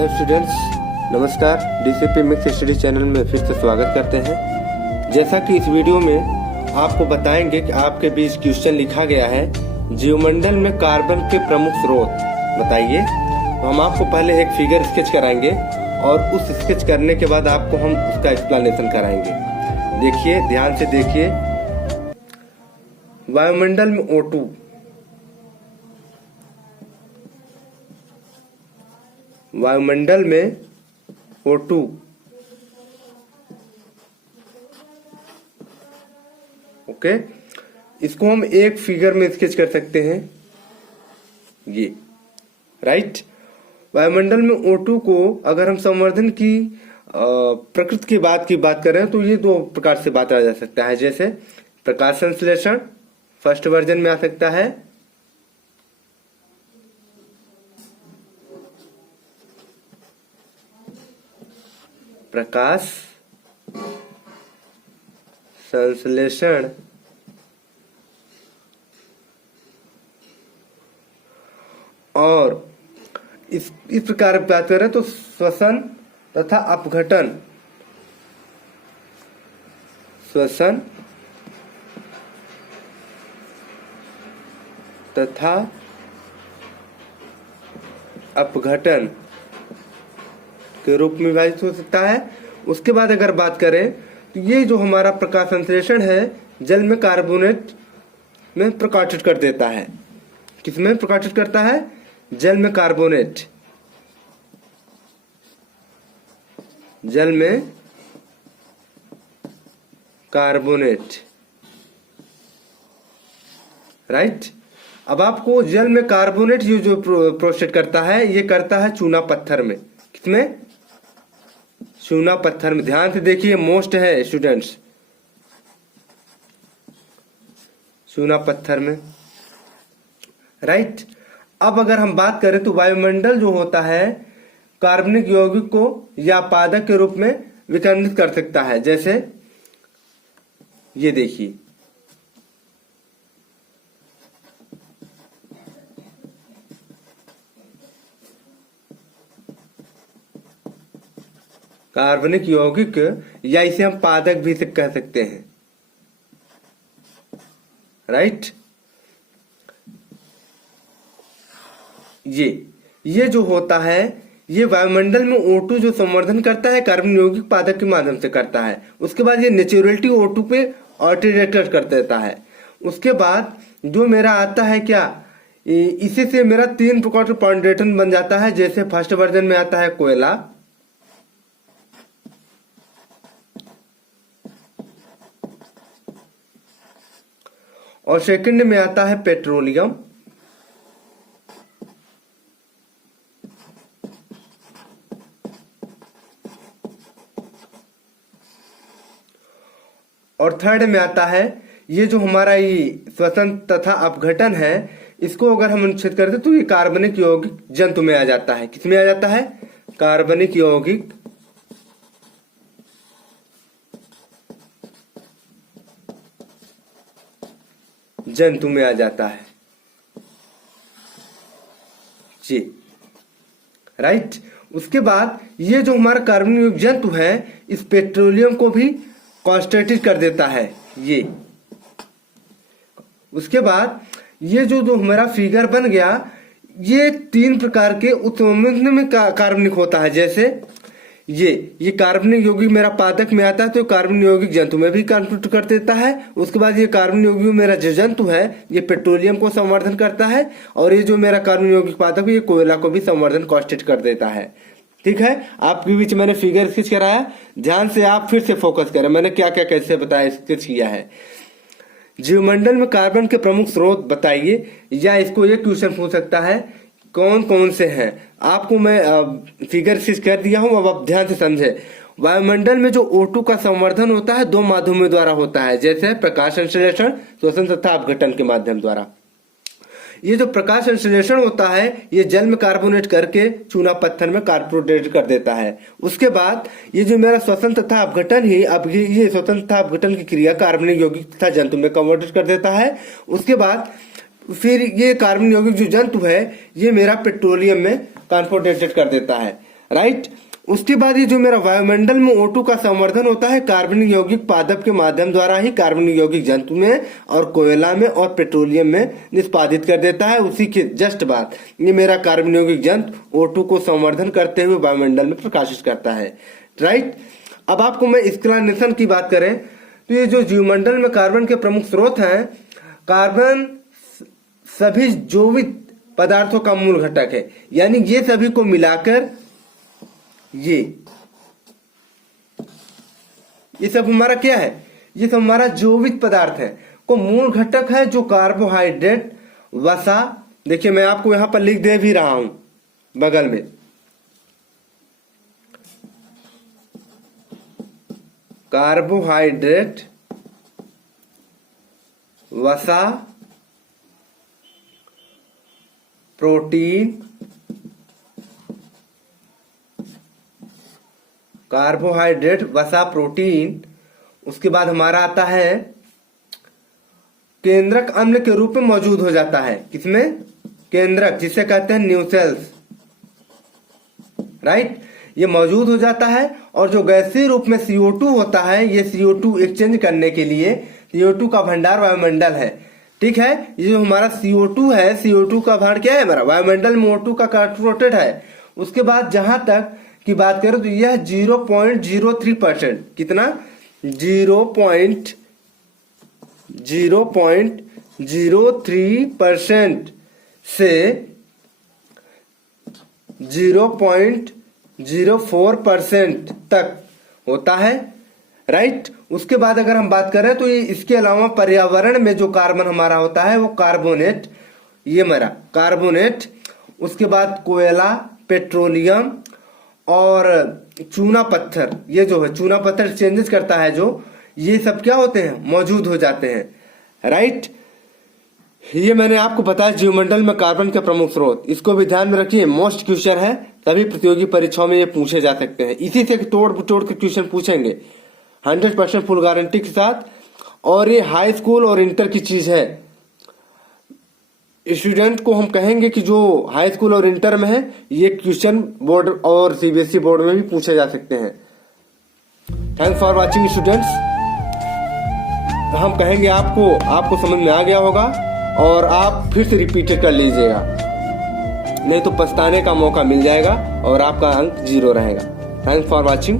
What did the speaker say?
Hello students, नमस्कार। DCP mix study channel में फिर से स्वागत करते हैं। जैसा कि इस वीडियो में आपको बताएंगे कि आपके बीच क्वेश्चन लिखा गया है, जीवमंडल में कार्बन के प्रमुख स्रोत बताइए। तो हम आपको पहले एक फिगर स्केच कराएंगे और उस स्केच करने के बाद आपको हम उसका एक्सप्लेनेशन कराएंगे। देखिए, ध्यान से देखिए। वायुमंडल में O2, वायुमंडल में O2 ओके, इसको हम एक फिगर में स्केच कर सकते हैं, ये राइट। वायुमंडल में O2 को अगर हम संवर्धन की प्रकृति की बात करें तो ये दो प्रकार से बांटा जा सकता है। जैसे प्रकाश संश्लेषण फर्स्ट वर्जन में आ सकता है, प्रकाश संश्लेषण और इस प्रकार की बात करें तो श्वसन तथा अपघटन, श्वसन तथा अपघटन के रूप में विभाजित हो सकता है। उसके बाद अगर बात करें तो ये जो हमारा प्रकाश संश्लेषण है, जल में कार्बोनेट में प्रकाशित कर देता है। किसमें प्रकाशित करता है? जल में कार्बोनेट, जल में कार्बोनेट, राइट। अब आपको जल में कार्बोनेट ये जो प्रोसेस करता है, ये करता है चूना पत्थर में। किसमें? चूना पत्थर में। ध्यान से देखिए, मोस्ट है स्टूडेंट्स, चूना पत्थर में, राइट। अब अगर हम बात करें तो वायुमंडल जो होता है कार्बनिक यौगिक को या पादक के रूप में विकर्णित कर सकता है। जैसे ये देखिए, कार्बनिक यौगिक या इसे हम पादक भी कह सकते हैं, राइट। ये जो होता है, ये वायुमंडल में O2 जो संवर्धन करता है कार्बन यौगिक पादक के माध्यम से करता है। उसके बाद ये नेचुरलिटी O2 पे ऑल्टरनेट कर देता है। उसके बाद जो मेरा आता है क्या, इसी से मेरा 3 प्रकार का पॉइंटेशन बन जाता है। जैसे फर्स्ट वर्जन में आता है कोयला, और सेकंड में आता है पेट्रोलियम, और थर्ड में आता है ये जो हमारा ये श्वसन तथा अपघटन है। इसको अगर हम अनुच्छेद करते तो ये कार्बनिक यौगिक जंतु में आ जाता है। किसमें आ जाता है? कार्बनिक यौगिक जंतु में आ जाता है जी, राइट। उसके बाद ये जो हमारा कार्बनिक यौगिक जंतु है, इस पेट्रोलियम को भी कॉन्स्टिट्यूट कर देता है ये। उसके बाद ये जो हमारा फिगर बन गया, ये 3 प्रकार के उत्सर्जन में कार्बनिक होता है। जैसे ये कार्बनिक यौगिक मेरा पादक में आता है तो कार्बनिक यौगिक जंतु में भी कन्वर्ट कर देता है। उसके बाद ये कार्बनिक यौगिक मेरा जो जंतु है, ये पेट्रोलियम को संवर्धन करता है, और ये जो मेरा कार्बनिक यौगिक पादक है, ये कोयला को भी संवर्धन कॉन्स्टिट्यूट कर देता है। ठीक है, आपके बीच मैंने फिगर स्केच कराया, ध्यान से आप फिर से फोकस करें। मैंने क्या क्या कैसे बताया, स्केच किया है। जीवमंडल में कार्बन के प्रमुख स्रोत बताइए, या इसको ये क्वेश्चन पूछ सकता है कौन कौन से हैं। आपको मैं फिगर स्केच कर दिया हूं, अब आप ध्यान से समझे। वायुमंडल में जो O2 का संवर्धन होता है 2 माध्यमों द्वारा होता है। जैसे प्रकाश संश्लेषण, श्वसन तथा अपघटन के माध्यम द्वारा। ये जो प्रकाश संश्लेषण होता है, ये जल में कार्बोनेट करके चूना पत्थर में कार्बोनेट कर देता है। उसके बाद ये जो मेरा श्वसन तथा अपघटन ही, अब ये श्वसन तथा अपघटन की क्रिया कार्बनिक यौगिक तथा जंतु में कन्वर्ट कर देता है। उसके बाद फिर ये कार्बन यौगिक जो जंतु है ये मेरा पेट्रोलियम में कन्वर्टेड कर देता है। राइट। उसके बाद ये जो मेरा वायुमंडल में O2 का संवर्धन होता है कार्बनिक यौगिक पादप के माध्यम द्वारा ही कार्बनिक यौगिक जंतु में और कोयला में और पेट्रोलियम में निष्पादित कर देता है। उसी के जस्ट बाद ये मेरा कार्बनिक यौगिक जंतु O2 को संवर्धन करते हुए वायुमंडल में प्रकाशित करता है, राइट। अब आपको मैं एक्सप्लेनेशन की बात करें तो ये जो जीवमंडल में कार्बन के प्रमुख स्रोत हैं, कार्बन सभी जैविक पदार्थों का मूल घटक है, यानी ये सभी को मिलाकर ये सब हमारा क्या है, ये सब हमारा जैविक पदार्थ है को मूल घटक है, जो कार्बोहाइड्रेट, वसा, देखिए मैं आपको यहां पर लिख दे भी रहा हूं बगल में, कार्बोहाइड्रेट, वसा, प्रोटीन, कार्बोहाइड्रेट, वसा, प्रोटीन। उसके बाद हमारा आता है केंद्रक अम्ल के रूप में मौजूद हो जाता है, किसमें, केंद्रक, जिसे कहते हैं न्यूसेल्स, राइट, ये मौजूद हो जाता है। और जो गैसीय रूप में CO2 होता है, ये CO2 एक्सचेंज करने के लिए CO2 का भंडार वायुमंडल है, ठीक है। ये जो हमारा CO2 है, CO2 का भंडार क्या है हमारा, वायुमंडल में O2 का कंसंट्रेटेड है। उसके बाद जहां तक की बात करें तो यह 0.03%, कितना, 0.03% से 0.04% तक होता है, राइट। उसके बाद अगर हम बात करें तो ये इसके अलावा पर्यावरण में जो कार्बन हमारा होता है वो कार्बोनेट, ये मेरा कार्बोनेट, उसके बाद कोयला, पेट्रोलियम और चूना पत्थर, ये जो है चूना पत्थर चेंजेस करता है जो, ये सब क्या होते हैं, मौजूद हो जाते हैं, राइट। ये मैंने आपको बताया जीवमंडल में कार्बन के प्रमुख स्रोत, इसको भी ध्यान में रखिए, मोस्ट क्वेश्चन है, सभी प्रतियोगी परीक्षाओं में ये पूछे जा सकते हैं, इसी से तोड़ के क्वेश्चन पूछेंगे 100% फुल गारंटी के साथ। और ये हाई स्कूल और इंटर की चीज है, स्टूडेंट को हम कहेंगे कि जो हाई स्कूल और इंटर में है, ये क्वेश्चन बोर्ड और CBSE बोर्ड में भी पूछे जा सकते हैं। Thanks for watching students. हम कहेंगे आपको समझ में आ गया होगा और आप फिर से रिपीटेड कर लीजिएगा, नहीं तो पछताने का मौका मिल जाएगा और आपका अंक 0 रहेगा। Thanks for watching.